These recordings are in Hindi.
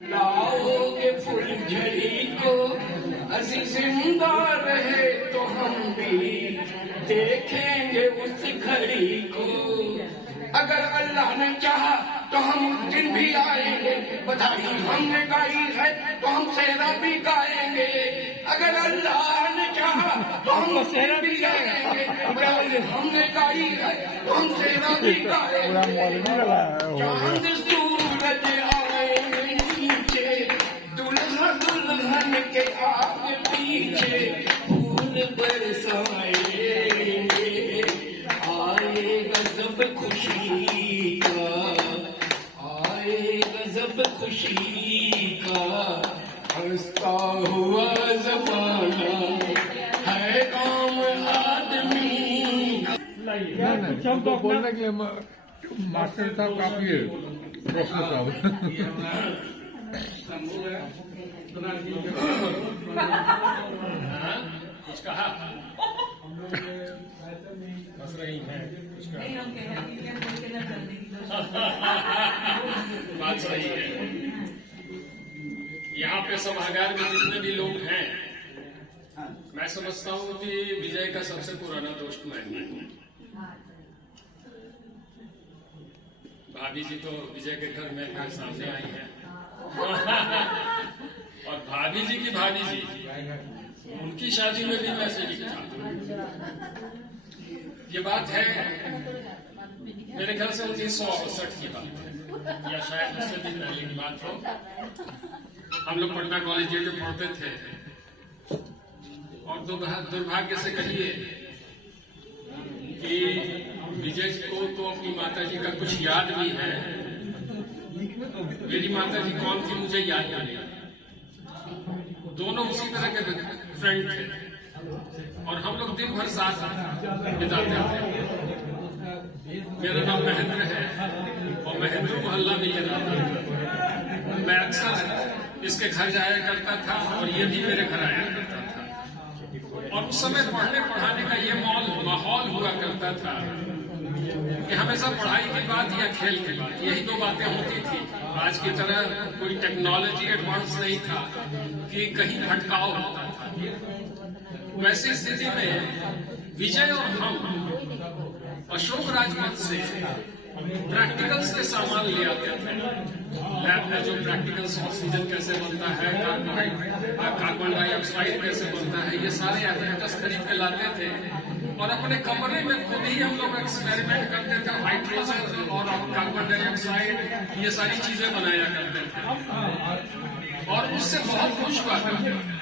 लाओगे फुलझड़ी को असी जिंदा रहे तो हम भी देखेंगे उस घड़ी को। अगर अल्लाह ने चाहा तो हम उस दिन भी आएंगे, बधाई हमने गाई है तो हम सेहरा भी गाएंगे। अगर अल्लाह ने चाहा तो हम सेहरा भी गाएंगे, बधाई हमने गाई है तो हम सेहरा भी गाएंगे। चांद सूरज आएंगे नीचे, दुल्हा दुल्हन के आगे पीछे फूल बरसाएंगे। आएगा सब खुशी का, आएगा सब खुशी का, हंसता हुआ जमाना है काम आदमी का। बोलने के लिए मास्टर साहब काफी है, प्रोफेसर साहब। कुछ कहा बस रही है, कुछ कहा बात सही है। यहाँ पे सभागार में जितने भी लोग हैं, मैं समझता हूँ कि विजय का सबसे पुराना दोस्त मैं हूँ। भाभी जी तो विजय के घर में मेरे सामने आई है और भाभी जी की भाभी जी, उनकी शादी में भी मैं शरीक था। ये बात है मेरे ख्याल से 1968 की बात है, या शायद उससे भी पहले की बात हो। हम लोग पटना कॉलेज में पढ़ते थे और दुर्भाग्य से कहिए कि विजय को तो अपनी माता जी का कुछ याद भी है। मेरी माता जी कौन थी मुझे याद नहीं। दोनों उसी तरह के फ्रेंड थे और हम लोग दिन भर साथ बिताते थे। मेरा नाम महेंद्र है और महेंद्र मोहल्ला में ये नाम है। मैं अक्सर इसके घर जाया करता था और ये भी मेरे घर आया करता था। और उस समय पढ़ने पढ़ाने का ये माहौल हुआ करता था कि हमेशा पढ़ाई की बात या खेल की बात, यही दो बातें होती थी। आज की तरह कोई टेक्नोलॉजी एडवांस नहीं था कि कहीं भटकाव होता था। वैसी स्थिति में विजय और हम अशोक राजपथ से प्रैक्टिकल्स के सामान ले आते थे। लैब में जो प्रैक्टिकल्स, ऑक्सीजन कैसे बनता है, कार्बन डाइऑक्साइड कैसे बनता है, ये सारे एपरेटस खरीद के लाते थे और अपने कमरे में खुद ही हम लोग एक्सपेरिमेंट करते थे। हाइड्रोजन और कार्बन डाइऑक्साइड, ये सारी चीजें बनाया करते थे और उससे बहुत खुश हुआ करते थे।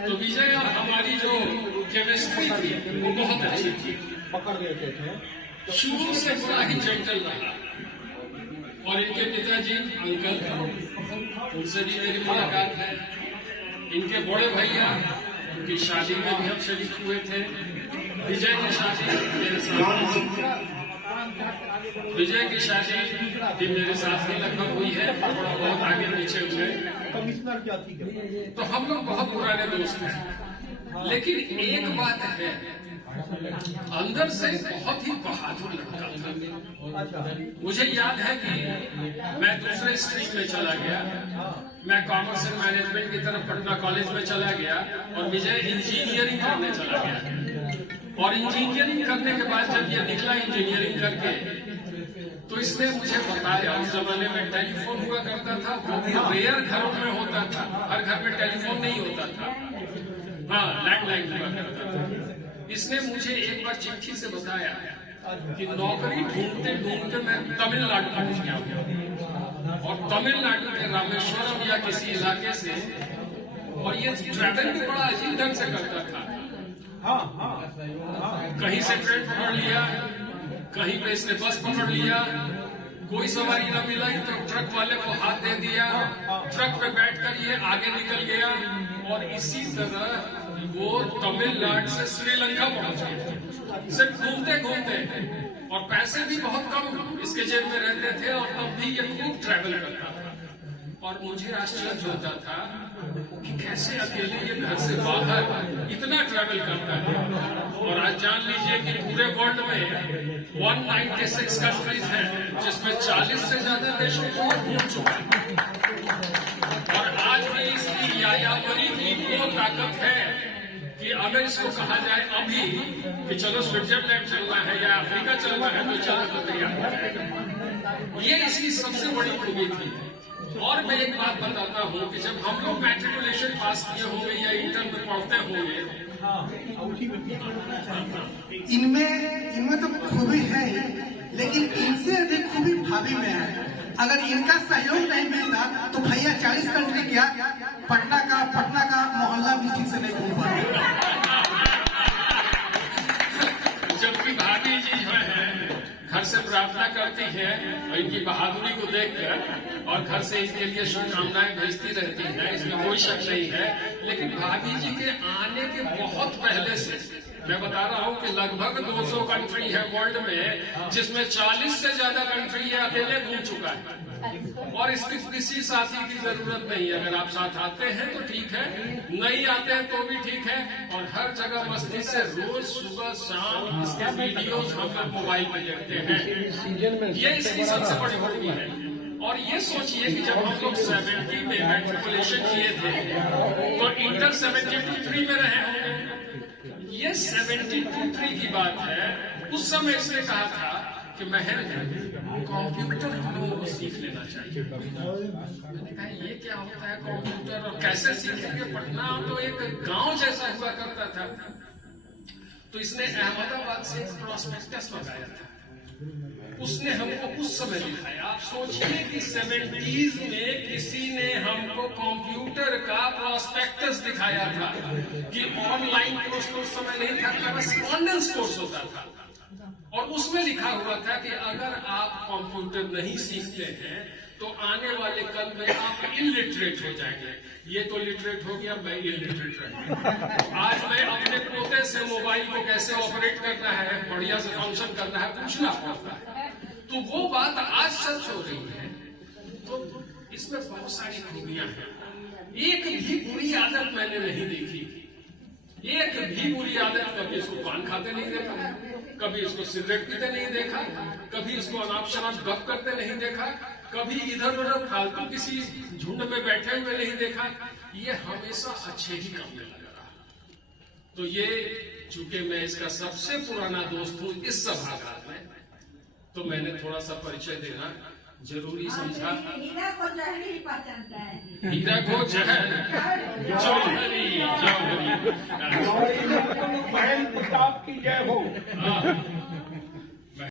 तो विजय और हमारी जो केमिस्ट्री थी वो बहुत अच्छी थी। पकड़ देते थे, शुरू से बड़ा ही जेंटल रहा। और इनके पिताजी अंकल, उनसे भी मेरी मुलाकात है। इनके बड़े भैया, उनकी शादी में भी हम शरीक हुए थे। विजय की शादी मेरे साथ, विजय की शादी भी मेरे साथ ही लगभग हुई है, थोड़ा बहुत आगे पीछे हुए। कमिश्नर क्या थी? तो हम लोग बहुत पुराने दोस्त हैं। लेकिन एक बात है, अंदर से बहुत ही बहादुर लगता था। मुझे याद है कि मैं दूसरे स्ट्रीम में चला गया। मैं कॉमर्स एंड मैनेजमेंट की तरफ पटना कॉलेज में चला गया और विजय इंजीनियरिंग करने चला गया। और इंजीनियरिंग करने के बाद जब ये निकला इंजीनियरिंग करके, तो इसने मुझे बताया, उस जमाने में टेलीफोन हुआ करता था, वो भी रेयर घरों में होता था, हर घर में टेलीफोन नहीं होता था। हाँ, लैंडलाइन हुआ करता था। इसने मुझे एक बार चिट्ठी से बताया कि नौकरी ढूंढते ढूंढते मैं तमिलनाडु पहुंच गया और तमिलनाडु के रामेश्वरम या किसी इलाके से, और ये ट्रैवल भी बड़ा अजीब ढंग से करता था। कहीं से ट्रेन पकड़ लिया, कहीं पे इसने बस पकड़ लिया, कोई सवारी न मिला तो ट्रक वाले को हाथ दे दिया, ट्रक पे बैठकर ये आगे निकल गया और इसी तरह वो तमिलनाडु से श्रीलंका पहुंच गया, सिर्फ घूमते घूमते। और पैसे भी बहुत कम इसके जेब में रहते थे और तब भी ये खूब ट्रैवल करता था। और मुझे आश्चर्य होता था कि कैसे अकेले ये घर से बाहर इतना ट्रैवल करता है। और आज जान लीजिए कि पूरे वर्ल्ड में 196 कंट्रीज हैं, जिसमें 40 से ज्यादा देशों को घूम चुका है। और आज भी इसकी यायावरी की वो ताकत है कि अगर इसको कहा जाए अभी कि चलो स्विट्जरलैंड चलना है या अफ्रीका चलना है तो चलो तो तैयार। ये इसकी सबसे बड़ी खूबी थी। और मैं एक बात बताता हूँ कि जब हम लोग मैट्रिकुलेशन पास किए होंगे या इंटर में पढ़ते होंगे, इनमें तो खूबी है ही, लेकिन इनसे अधिक खूबी भाभी में है। अगर इनका सहयोग नहीं मिलता तो भैया 40 कंट्री क्या पटना का मोहल्ला भी ठीक से नहीं घूम पाए। जबकि भाभी जी जो है घर से प्रार्थना करती है और इनकी बहादुरी को देखकर और घर से इनके लिए शुभकामनाएं भेजती रहती है, इसमें कोई शक नहीं है। लेकिन भाभी जी के आने के बहुत पहले से मैं बता रहा हूं कि लगभग 200 कंट्री है वर्ल्ड में, जिसमें 40 से ज्यादा कंट्री ये अकेले घूम चुका है। और इसकी किसी साथी की जरूरत नहीं है। अगर आप साथ आते हैं तो ठीक है, नहीं आते हैं तो भी ठीक है। और हर जगह मस्ती से रोज सुबह शाम इसके वीडियोज हम लोग मोबाइल में देखते हैं। ये इसकी सबसे बड़ी खूबी है। और ये सोचिए कि जब हम लोग 70 में मैट्रिकुलेशन किए थे तो इंटर 72-3 में रहे होंगे। ये 72-3 की बात है। उस समय इसने कहा था कि महल कंप्यूटर हम लोगों को सीख लेना चाहिए। मैंने कहा ये क्या होता है कंप्यूटर और कैसे सीखेंगे? पटना तो एक गांव जैसा हुआ करता था। तो इसने अहमदाबाद से एक प्रोस्पेक्टस लगाया था, उसने हमको उस समय दिखाया। आप सोचिए कि 70s में किसी ने हमको कंप्यूटर का प्रोस्पेक्टस दिखाया था कि ऑनलाइन कोर्स तो उस समय नहीं था, कॉरेस्पॉन्डेंस कोर्स होता था। और उसमें लिखा हुआ था कि अगर आप कंप्यूटर नहीं सीखते हैं तो आने वाले कल में आप इलिटरेट हो जाएंगे। ये तो लिटरेट हो गया, मैं इलिटरेट रह। आज मैं अपने पोते से मोबाइल को कैसे ऑपरेट करना है, बढ़िया से फंक्शन करना है, पूछना पड़ता है। तो वो बात आज सच हो रही है। तो इसमें बहुत सारी खूबियां हैं। एक भी बुरी आदत मैंने नहीं देखी। एक भी बुरी आदत, कभी इसको पान खाते नहीं देखा, कभी इसको सिगरेट पीते नहीं देखा, कभी इसको अनाप शनाप गप करते नहीं देखा, कभी इधर उधर फालतू किसी झुंड में बैठे हुए नहीं देखा। ये हमेशा अच्छे ही काम में लगा रहा। तो ये चूंकि मैं इसका सबसे पुराना दोस्त हूं इस सभागार में, तो मैंने थोड़ा सा परिचय देना जरूरी समझा। हीरा को जहरी पहचानता है। हीरा को जहर जौहरी महल प्रताप की जय हो।